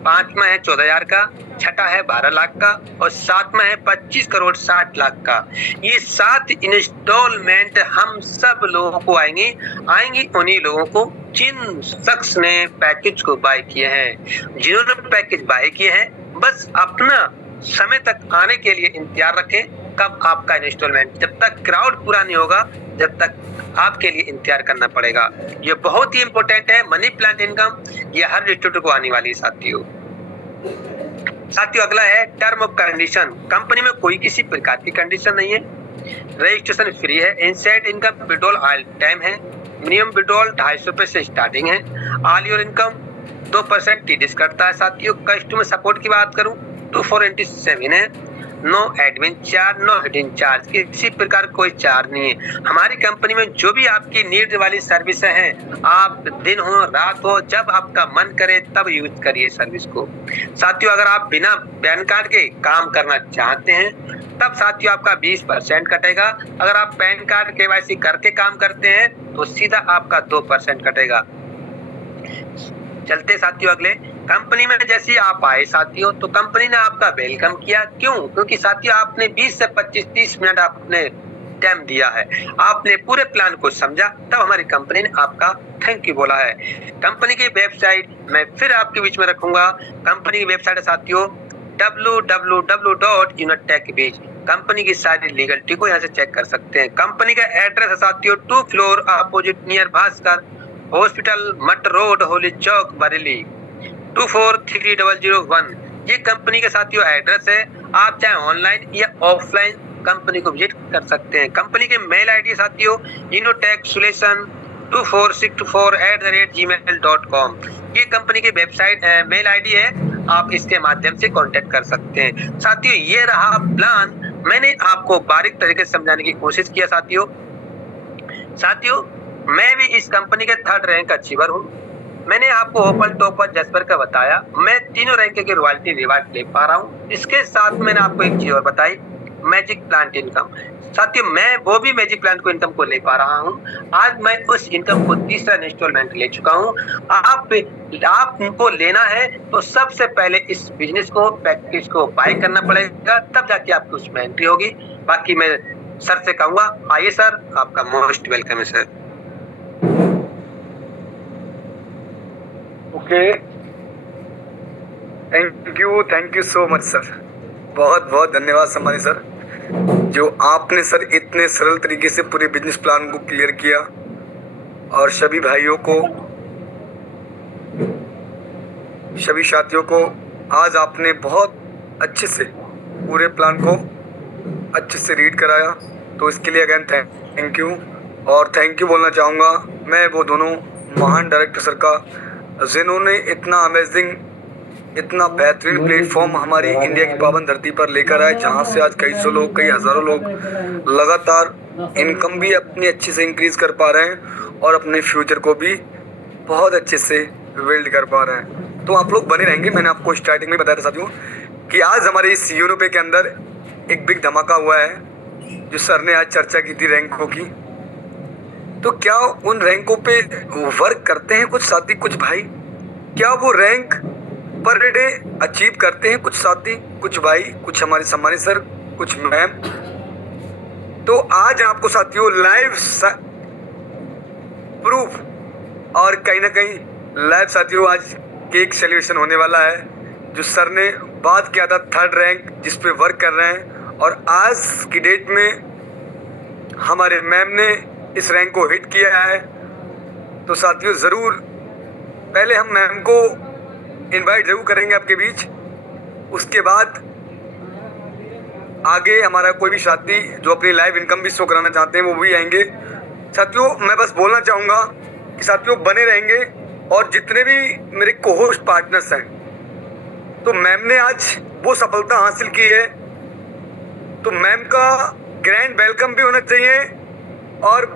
पांचवा है 14,000 का, छठा है 12 लाख का और सातवां है 25 करोड़ 60 लाख का। ये 7 इंस्टॉलमेंट हम सब लोगों को आएंगी उन्हीं लोगों को जिन शख्स ने पैकेज को बाय किए हैं। जिन्होंने पैकेज बाय किए हैं बस अपना समय तक आने के लिए इंतजार रखें कब आपका इंस्टॉलमेंट। जब तक क्राउड पूरा नहीं होगा जब तक आपके लिए इंतजार करना पड़ेगा। ये बहुत ही इंपॉर्टेंट है मनी प्लांट इनकम, ये हर स्टूडेंट को आने वाली है साथियों। अगला है टर्म ऑफ कंडीशन। कंपनी में कोई किसी प्रकार की कंडीशन नहीं है, रजिस्ट्रेशन फ्री है, inside income withdrawal all time है, मिनिमम विड्रॉल 250 रुपए से स्टार्टिंग है, ऑल योर इनकम 2% टीडीएस करता है साथियों। कस्टमर सपोर्ट की बात करूं तो 4/7 है, no admin charge, no hidden charge, किसी प्रकार कोई चार्ज नहीं है। हमारी कंपनी में जो भी आपकी नीड वाली सर्विस हैं, आप दिन हो रात हो जब आपका मन करे तब यूज करिए सर्विस को साथियों। अगर आप बिना पैन कार्ड के काम करना चाहते हैं तब साथियों आपका 20% कटेगा। अगर आप पैन कार्ड केवाईसी करके काम करते हैं तो सीधा आपका 2% कटेगा। चलते साथियों अगले। कंपनी में जैसे आप आए साथियों तो कंपनी ने आपका वेलकम किया। क्यों? क्योंकि साथियों आपने 20 से 25-30 मिनट आपने टाइम दिया है, आपने पूरे प्लान को समझा, तब हमारी कंपनी ने आपका थैंक यू बोला है। कंपनी की वेबसाइट मैं फिर आपके बीच में रखूंगा। कंपनी की वेबसाइट है साथियों www.unitechbiz। कंपनी की सारी लीगलिटी को यहाँ से चेक कर सकते हैं। कंपनी का एड्रेस है साथियों 2 floor opposite near Bhaskar hospital मट रोड होली चौक बरेली 243001। ये कंपनी के साथियों एड्रेस है। आप चाहे ऑनलाइन या ऑफलाइन कंपनी को विजिट कर सकते हैं। कंपनी के मेल आईडी साथियों inotechsolution2464@gmail.com। ये कंपनी की वेबसाइट मेल आईडी है, आप इसके माध्यम से कांटेक्ट कर सकते हैं। साथियों ये रहा प्लान, मैंने आपको बारीक तरीके से समझाने की कोशिश किया साथियों। मैं भी इस कंपनी के 3rd रैंक अचीवर हूँ। मैंने आपको ओपन टॉपर जैस्पर का बताया, मैं तीनों रैंक के रॉयल्टी रिवार्ड ले पा रहा हूँ। इसके साथ मैंने आपको एक चीज और बताई, मैजिक प्लांट इनकम। साथियों मैं वो भी मैजिक प्लांट को इनकम को ले पा रहा हूँ। आज मैं उस इनकम को 3रा इंस्टॉलमेंट ले चुका हूँ। आपको लेना है तो सबसे पहले इस बिजनेस को पैकेज को बाय करना पड़ेगा, तब जाके आपकी उसमें एंट्री होगी। बाकी मैं सर से कहूंगा आइए सर, आपका मोस्ट वेलकम है sir. Okay, thank you so much sir. बहुत बहुत धन्यवाद सम्मानित सर, जो आपने सर इतने सरल तरीके से पूरे बिजनेस प्लान को क्लियर किया और सभी भाइयों को, सभी साथियों को आज आपने बहुत अच्छे से पूरे प्लान को अच्छे से रीड कराया। तो इसके लिए अगेन थैंक यू। और थैंक यू बोलना चाहूँगा मैं वो दोनों महान डायरेक्टर सर का, जिन्होंने इतना अमेजिंग, इतना बेहतरीन प्लेटफॉर्म हमारी इंडिया की पावन धरती पर लेकर आए, जहां से आज कई सौ लोग, कई हज़ारों लोग लगातार इनकम भी अपनी अच्छे से इंक्रीज कर पा रहे हैं और अपने फ्यूचर को भी बहुत अच्छे से बिल्ड कर पा रहे हैं। तो आप लोग बने रहेंगे। मैंने आपको स्टार्टिंग में बताया था साथियों कि आज हमारे इस यूरोपे के अंदर एक बिग धमाका हुआ है, जो सर ने आज चर्चा की थी रैंकों की। तो क्या उन रैंकों पे वर्क करते हैं कुछ साथी, कुछ भाई? क्या वो रैंक पर डे अचीव करते हैं कुछ साथी, कुछ भाई, कुछ हमारे सम्मानित सर, कुछ मैम? तो आज आपको साथियों लाइव प्रूफ और कहीं ना कहीं लाइव साथियों आज केक सेलिब्रेशन होने वाला है। जो सर ने बात किया था 3rd रैंक जिस पे वर्क कर रहे हैं, और आज की डेट में हमारे मैम ने इस रैंक को हिट किया है। तो साथियों ज़रूर पहले हम मैम को इनवाइट ज़रूर करेंगे आपके बीच, उसके बाद आगे हमारा कोई भी साथी जो अपनी लाइव इनकम भी शो कराना चाहते हैं वो भी आएंगे। साथियों मैं बस बोलना चाहूँगा कि साथियों बने रहेंगे, और जितने भी मेरे को-होस्ट पार्टनर्स हैं, तो मैम ने आज वो सफलता हासिल की है, तो मैम का ग्रैंड वेलकम भी होना चाहिए। और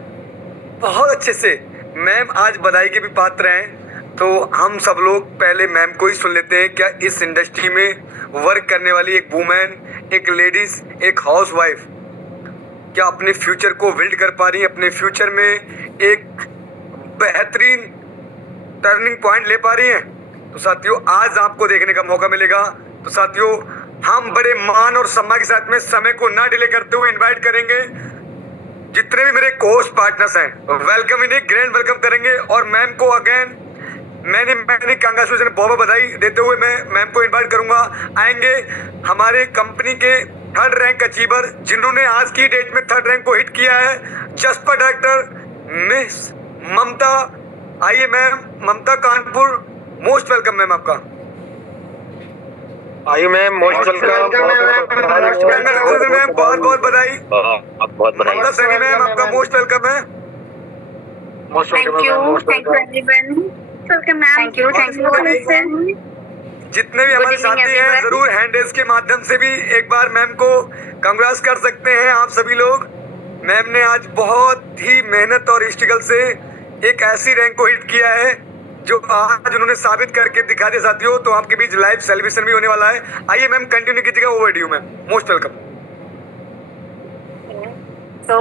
बहुत अच्छे से मैम आज बधाई के भी पात्र हैं। तो हम सब लोग पहले मैम को ही सुन लेते हैं। क्या इस इंडस्ट्री में वर्क करने वाली एक वुमेन, एक लेडीज़, एक हाउस वाइफ क्या अपने फ्यूचर को बिल्ड कर पा रही है, अपने फ्यूचर में एक बेहतरीन टर्निंग पॉइंट ले पा रही हैं? तो साथियों आज आपको देखने का मौका मिलेगा। तो साथियों हम बड़े मान और सम्मान के साथ में समय को ना डिले करते हुए इनवाइट करेंगे जितने भी मेरे कोस्ट पार्टनर्स हैं, वेलकम इन्हें ग्रैंड वेलकम करेंगे। और मैम को अगेन मैंने कांग्रेचुलेशन बहुत बधाई देते हुए मैं मैम को इनवाइट करूंगा। आएंगे हमारे कंपनी के थर्ड रैंक अचीवर जिन्होंने आज की डेट में थर्ड रैंक को हिट किया है, जसपा डायरेक्टर मिस ममता। आइए मैम, ममता कानपुर, मोस्ट वेलकम मैम आपका। आइए मैम, मोस्ट वेलकम मैम, बहुत बहुत बधाई। बहुत बधाई। ममता सैनी मैम आपका मोस्ट वेलकम है। Thank you everyone. Welcome ma'am. Thank you sir. जितने भी हमारे Good evening, साथी हैं everyone. जरूर हैंड रेस के माध्यम से भी एक बार मैम को कांग्रेस कर सकते हैं आप सभी लोग। मैम ने आज बहुत ही मेहनत और स्ट्रगल से एक ऐसी रैंक को हिट किया है जो आज उन्होंने साबित करके दिखा दिया साथियों। तो आपके बीच लाइव सेलिब्रेशन भी होने वाला है। आइए मैम कंटिन्यू कीजिएगा, over due ma'am, most welcome. So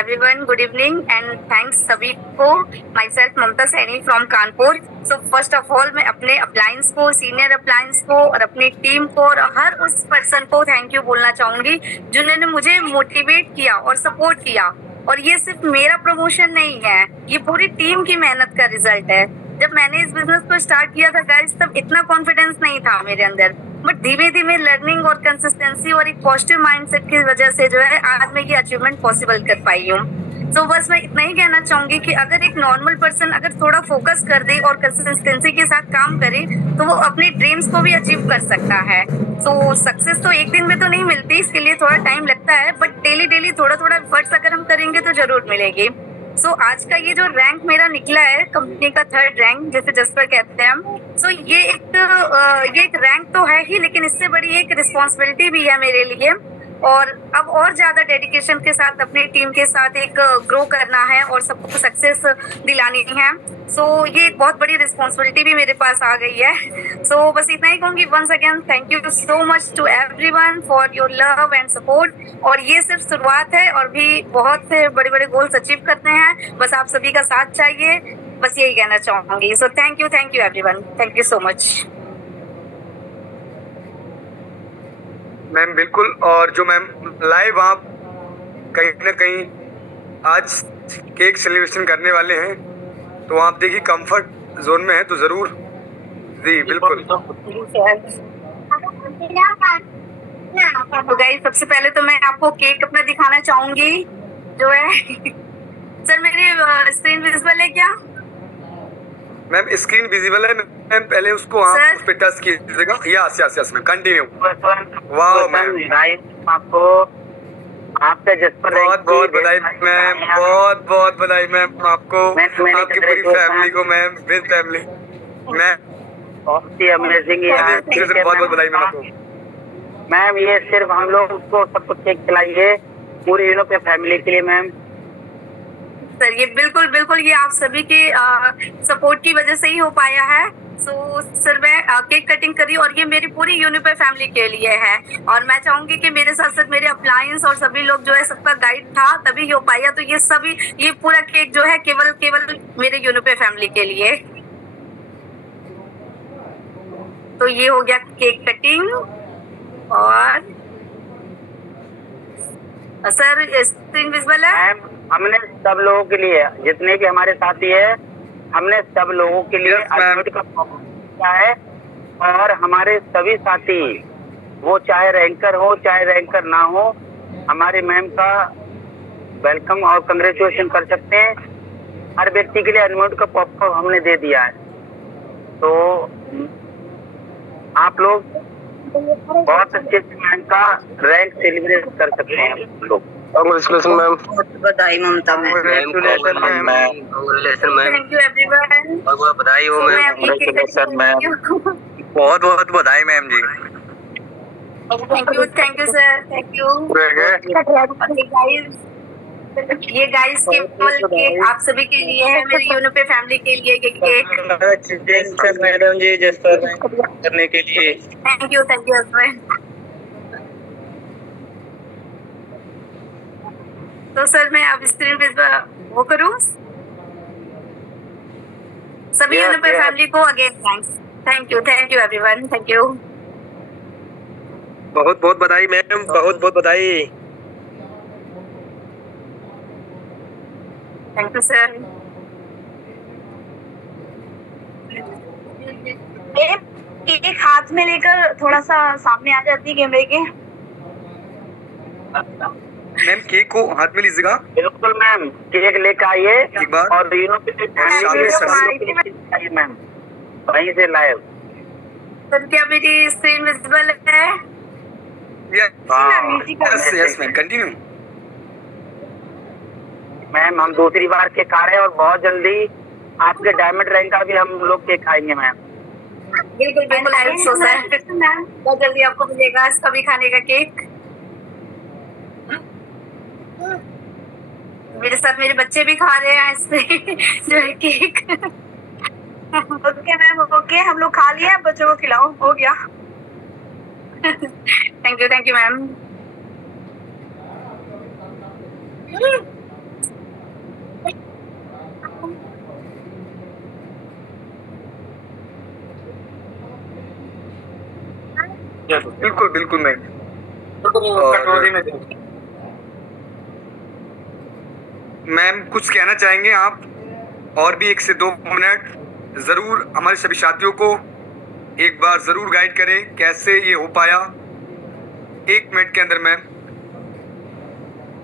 everyone, good evening and thanks सभी को। Myself Mamata Saini from Kanpur. So first of all मैं अपने अप्लायंस को, सीनियर अप्लायंस को और अपनी टीम को और हर उस पर्सन को थैंक यू बोलना चाहूंगी जिन्होंने मुझे मोटिवेट किया और सपोर्ट किया। और ये सिर्फ मेरा प्रमोशन नहीं है, ये पूरी टीम की मेहनत का रिजल्ट है। जब मैंने इस बिजनेस को स्टार्ट किया था गाइस, तब इतना कॉन्फिडेंस नहीं था मेरे अंदर, बट धीमे धीमे लर्निंग और कंसिस्टेंसी और एक पॉजिटिव माइंडसेट की वजह से जो है आज मैं ये अचीवमेंट पॉसिबल कर पाई हूँ। तो बस मैं इतना ही कहना चाहूंगी कि अगर एक नॉर्मल पर्सन अगर थोड़ा फोकस कर दे और कंसिस्टेंसी के साथ काम करे तो वो अपने ड्रीम्स को भी अचीव कर सकता है। तो सक्सेस तो एक दिन में तो नहीं मिलती, इसके लिए थोड़ा टाइम लगता है, बट डेली डेली थोड़ा थोड़ा एफर्ट्स अगर हम करेंगे तो जरूर मिलेगी। सो आज का ये जो रैंक मेरा निकला है कंपनी का थर्ड रैंक, जैसे जसपर कहते हैं हम, सो ये एक रैंक तो है ही, लेकिन इससे बड़ी एक रिस्पॉन्सिबिलिटी भी है मेरे लिए। और अब और ज्यादा डेडिकेशन के साथ अपनी टीम के साथ एक ग्रो करना है और सबको सक्सेस दिलानी है। सो ये एक बहुत बड़ी रिस्पॉन्सिबिलिटी भी मेरे पास आ गई है। सो बस इतना ही कहूँगी, once again thank you so much to everyone for your love and support. और ये सिर्फ शुरुआत है और भी बहुत से बड़े बड़े गोल्स अचीव करते हैं, बस आप सभी का साथ चाहिए, बस यही कहना चाहूंगी। So thank you everyone, thank you so much. Ma'am बिल्कुल। और जो मैम लाइव आप कहीं ना कहीं आज केक सेलिब्रेशन करने वाले हैं, तो आप देखिए कंफर्ट जोन में है तो जरूर जी बिल्कुल। तो गाइस सबसे पहले तो मैं आपको केक अपना दिखाना चाहूंगी जो है सर मेरी स्क्रीन विजिबल है क्या? मैम स्क्रीन विजिबल है मैम, पहले उसको आप Sir? उस पे टच कीजिएगा। Yes ma'am, continue. वाह मैम, आपको आपका जसपर बहुत बहुत बधाई मैम, बहुत बहुत बधाई मैम आपको, आपकी पूरी फैमिली को मैम, विद फैमिली मैम, बहुत ही अमेजिंग बहुत बहुत बधाई मैम आपको। मैम ये सिर्फ हम लोग उसको सबको केक खिलाइए पूरी यूनियन फैमिली के लिए मैम। सर ये बिल्कुल बिल्कुल ये आप सभी के सपोर्ट की वजह से ही हो पाया है। सो सर मैं केक कटिंग करी और ये मेरी पूरी यूनिपर फैमिली के लिए है। और मैं चाहूंगी कि मेरे साथ साथ मेरे अप्लायंस और सभी लोग जो है सबका गाइड था तभी हो पाया। तो ये पूरा केक जो है केवल मेरे यूनिपर फैमिली के लिए। तो ये हो गया केक कटिंग। और सर स्क्रीन विजिबल है? मैम हमने सब लोगों के लिए, जितने भी हमारे साथी है, हमने सब लोगों के लिए Yes, ma'am. का किया है। और हमारे सभी साथी, वो चाहे रैंकर हो चाहे रैंकर ना हो, हमारे मैम का वेलकम और कंग्रेचुलेशन कर सकते हैं। हर व्यक्ति के लिए अनमोड का पॉपकॉर्न हमने दे दिया है। तो आप लोग बहुत अच्छे से मैम का रैंक सेलिब्रेट कर सकते हैं आप लोग। Congratulation ma'am. बधाई Mamata ma'am. Congratulation ma'am. Congratulation ma'am, thank you everyone. बहुत बहुत बधाई हो मैम। Congratulations, ma'am. बहुत बहुत बधाई ma'am ji. Thank you sir, thank you. ये गाइस केवल केक आप सभी के लिए है, मेरी यूनिपर फैमिली के लिए ये केक। मैडम जी जसपर करने के लिए। Thank you husband. तो सर मैं अब स्क्रीन पे वो करूँ सभी Yes, यूनिपर yes. फैमिली को again thanks. Thank you everyone, thank you. बहुत बहुत बधाई मैम, बहुत बहुत बधाई। Thank you sir. एक हाथ में लेकर थोड़ा सा सामने आ जाती है कैमरे के। मैम केक को हाथ में लीजिएगा बिल्कुल मैम, केक लेकर आइए एक बार। और रीनू के लिए और सामने आइए मैम, वहीं से लाइव। सर क्या मेरी स्क्रीन विजिबल है? Yes yes ma'am, continue. Ma'am हम दूसरी बार केक खा रहे हैं और बहुत जल्दी आपके डायमंड रैंक का भी हम लोग केक खाएंगे मैम। बिल्कुल बिल्कुल, आई एम सो सर। बहुत जल्दी आपको मिलेगा सभी खाने का केक। मेरे साथ मेरे बच्चे भी खा रहे हैं इससे जो है केक। ओके मैम, ओके हम लोग खा लिए, बच्चों को खिलाओ, हो गया। Thank you ma'am. बिल्कुल बिल्कुल मैम। मैम कुछ कहना चाहेंगे आप? और भी 1 से 2 मिनट जरूर हमारे सभी साथियों को एक बार जरूर गाइड करें कैसे ये हो पाया। 1 मिनट के अंदर मैम,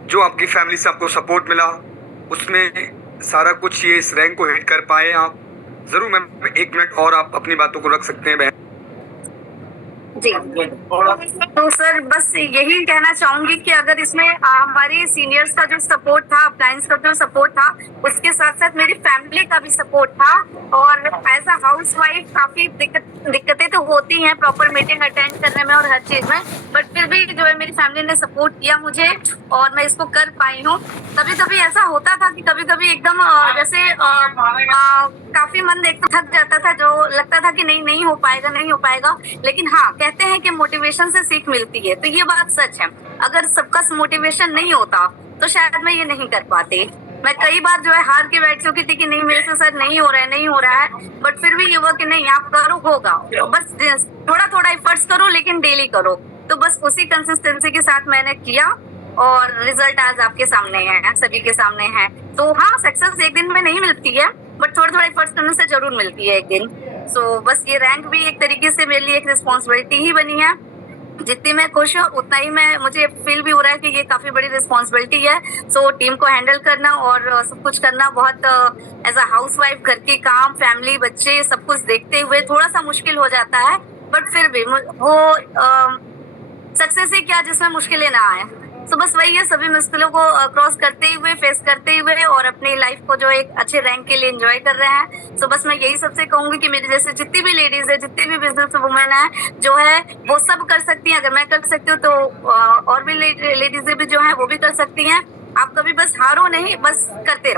जो आपकी फैमिली से आपको सपोर्ट मिला उसमें सारा कुछ ये इस रैंक को हिट कर पाए आप। जरूर मैम 1 मिनट और आप अपनी बातों को रख सकते हैं बहन। जी, तो सर बस यही कहना चाहूंगी कि अगर इसमें हमारे सीनियर्स का जो सपोर्ट था, अप्लायंस का जो सपोर्ट था, उसके साथ साथ मेरी फैमिली का भी सपोर्ट था। और एज अ हाउस वाइफ काफी दिक्कतें तो होती हैं प्रॉपर मीटिंग अटेंड करने में और हर चीज में, बट फिर भी जो है मेरी फैमिली ने सपोर्ट किया मुझे और मैं इसको कर पाई हूँ। कभी कभी ऐसा होता था कि कभी कभी एकदम जैसे काफी मन देख थक जाता था, जो लगता था कि नहीं हो पाएगा। लेकिन हाँ, कहते हैं कि मोटिवेशन से सीख मिलती है, तो ये बात सच है। अगर सबका मोटिवेशन नहीं होता तो शायद मैं ये नहीं कर पाती। मैं कई बार जो है हार के बैठ चुकी थी कि नहीं मेरे से सर नहीं हो रहा है, बट फिर भी ये हुआ कि नहीं आप करो, होगा। बस थोड़ा एफर्ट्स करो लेकिन डेली करो। तो बस उसी कंसिस्टेंसी के साथ मैंने किया और रिजल्ट आज आपके सामने है, सभी के सामने है। तो हाँ, सक्सेस एक दिन में नहीं मिलती है, बट थोड़ा एफर्ट्स करने से जरूर मिलती है एक दिन। सो बस ये रैंक भी एक तरीके से मेरे लिए एक रिस्पॉन्सिबिलिटी ही बनी है। जितनी मैं खुश हूँ उतना ही मुझे फील भी हो रहा है कि ये काफी बड़ी रिस्पॉन्सिबिलिटी है। सो टीम को हैंडल करना और सब कुछ करना बहुत एज अ हाउस वाइफ, घर के काम, फैमिली, बच्चे सब कुछ देखते हुए थोड़ा सा मुश्किल हो जाता है, बट फिर भी वो सक्सेस ही क्या जिसमें मुश्किलें ना आए। तो बस वही है, सभी मुश्किलों को क्रॉस करते हुए, फेस करते हुए और अपनी लाइफ को जो एक अच्छे रैंक के लिए एंजॉय कर रहे हैं। तो बस मैं यही सबसे कहूंगी कि मेरे जैसे जितनी भी लेडीज है, जितनी भी बिजनेस वुमेन है जो है, वो सब कर सकती हैं। अगर मैं कर सकती हूँ तो और भी लेडीज भी जो है वो भी कर सकती हैं। आप कभी बस हारो नहीं, बस करते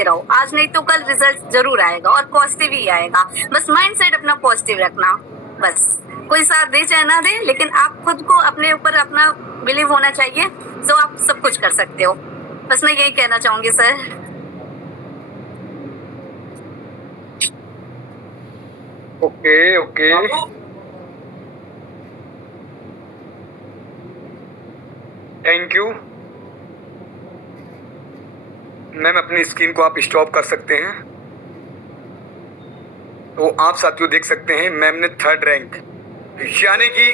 रहो। आज नहीं तो कल रिजल्ट जरूर आएगा और पॉजिटिव ही आएगा। बस माइंड सेट अपना पॉजिटिव रखना। बस कोई साथ दे चाहे ना दे, लेकिन आप खुद को अपने ऊपर अपना बिलीव होना चाहिए, तो आप सब कुछ कर सकते हो। बस मैं यही कहना चाहूंगी sir. Okay thank you ma'am. अपनी स्क्रीन को आप स्टॉप कर सकते हैं। तो आप साथियों देख सकते हैं मैम ने 3rd रैंक, यानी कि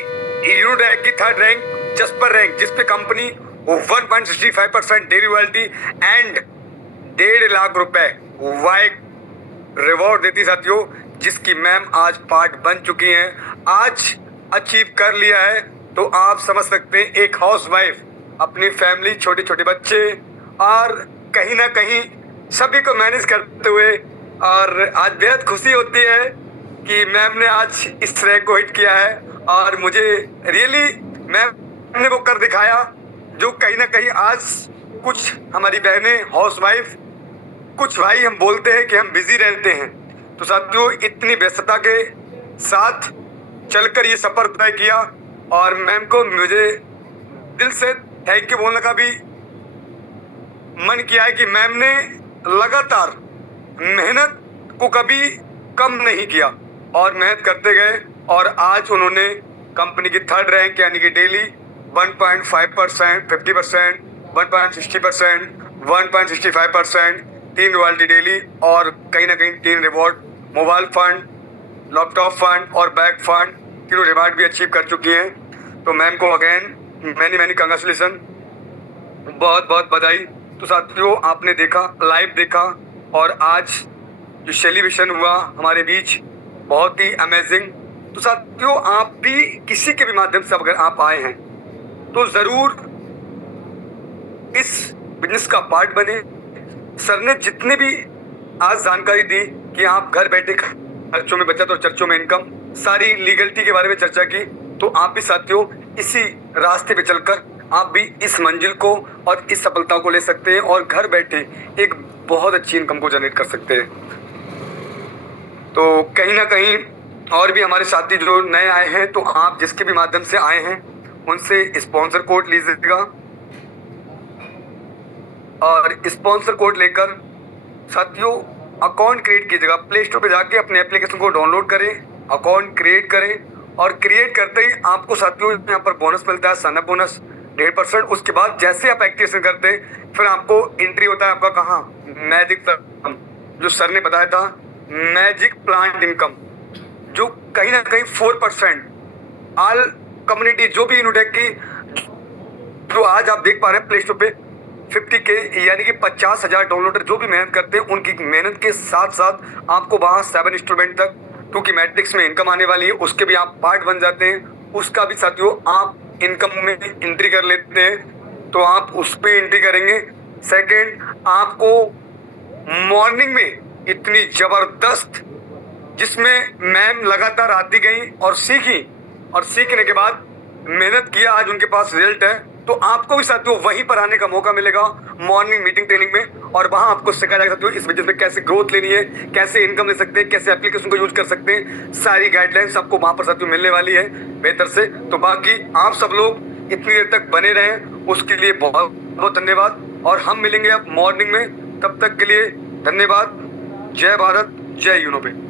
यूनिट रैंक की 3rd रैंक, जस्ट पर रैंक जिस पे company 1.65% daily royalty and 1.5 lakh रुपए वाइक रिवॉर्ड देती साथियों, जिसकी मैम आज पार्ट बन चुकी हैं, आज अचीव कर लिया है। तो आप समझ सकते हैं एक हाउस वाइफ अपनी फैमिली, छोटे छोटे बच्चे और कहीं ना कहीं सभी को मैनेज करते हुए, और आज बेहद खुशी होती है कि मैम ने आज इस रैंक को हिट किया है। और मुझे रियली मैम ने वो कर दिखाया जो कहीं ना कहीं आज कुछ हमारी बहनें हाउस वाइफ, कुछ भाई हम बोलते हैं कि हम बिजी रहते हैं। तो साथियों इतनी व्यस्तता के साथ चलकर ये सफर तय किया और मैम को मुझे दिल से थैंक यू बोलने का भी मन किया है कि मैम ने लगातार मेहनत को कभी कम नहीं किया। और मेहनत करते गए और आज उन्होंने कंपनी की 3rd रैंक यानी कि डेली 1.5%, 50%, 1.60%, 1.65%, 3 रॉयल्टी डेली और कहीं ना कहीं 3 reward, mobile fund, laptop fund और बैग फंड, तीनों रिवार्ड भी अचीव कर चुकी हैं। तो मैम को अगेन मैनी कंग्रेचुलेसन, बहुत बहुत बधाई। तो साथियों, आपने देखा, लाइव देखा और आज जो सेलिब्रेशन हुआ हमारे बीच बहुत ही अमेजिंग। तो साथियों, आप भी किसी के भी माध्यम से अगर आप आए हैं तो ज़रूर इस बिजनेस का पार्ट बने। सर ने जितने भी आज जानकारी दी कि आप घर बैठे खर्चों में बचत और चर्चों में इनकम, सारी लीगलिटी के बारे में चर्चा की, तो आप भी साथियों इसी रास्ते पे चलकर आप भी इस मंजिल को और इस सफलता को ले सकते हैं और घर बैठे एक बहुत अच्छी इनकम को जनरेट कर सकते हैं। तो कहीं ना कहीं और भी हमारे साथी जो नए आए हैं, तो आप जिसके भी माध्यम से आए हैं उनसे स्पॉन्सर कोड लीजिएगा और स्पॉन्सर कोड लेकर साथियों अकाउंट क्रिएट कीजिएगा। प्ले स्टोर पर जाके अपने एप्लीकेशन को डाउनलोड करें, अकाउंट क्रिएट करें और क्रिएट करते ही आपको साथियों यहाँ पर बोनस मिलता है, सनअप बोनस 1.5%। उसके बाद जैसे आप एक्टिवेशन करते हैं फिर आपको एंट्री होता है आपका कहाँ, मैजिक प्लांट, जो सर ने बताया था मैजिक प्लांट इनकम, जो कहीं ना कहीं 4% ऑल कम्युनिटी जो भी इनोटेक की, जो आज आप देख पा रहे हैं प्ले स्टोर पे 50K यानी कि 50,000 डाउनलोडर जो भी मेहनत करते हैं, उनकी मेहनत के साथ साथ आपको वहाँ 7 इंस्टॉलमेंट तक क्योंकि मैट्रिक्स में इनकम आने वाली है, उसके भी आप पार्ट बन जाते हैं। उसका भी साथियों आप इनकम में एंट्री कर लेते हैं, तो आप उस पर एंट्री करेंगे। सेकंड, आपको मॉर्निंग में इतनी ज़बरदस्त, जिसमें मैम लगातार आती गई और सीखी और सीखने के बाद मेहनत किया, आज उनके पास रिजल्ट है, तो आपको भी साथियों वहीं पर आने का मौका मिलेगा मॉर्निंग मीटिंग ट्रेनिंग में, और वहां आपको सिखाया जाएगा साथियों इस बिजनेस में कैसे ग्रोथ लेनी है, कैसे इनकम ले सकते हैं, कैसे एप्लीकेशन को यूज कर सकते हैं, सारी गाइडलाइंस आपको वहां पर साथियों मिलने वाली है बेहतर से। तो बाकी आप सब लोग इतनी देर तक बने रहें उसके लिए बहुत बहुत धन्यवाद और हम मिलेंगे अब मॉर्निंग में। तब तक के लिए धन्यवाद। जय भारत, जय यूनो पे।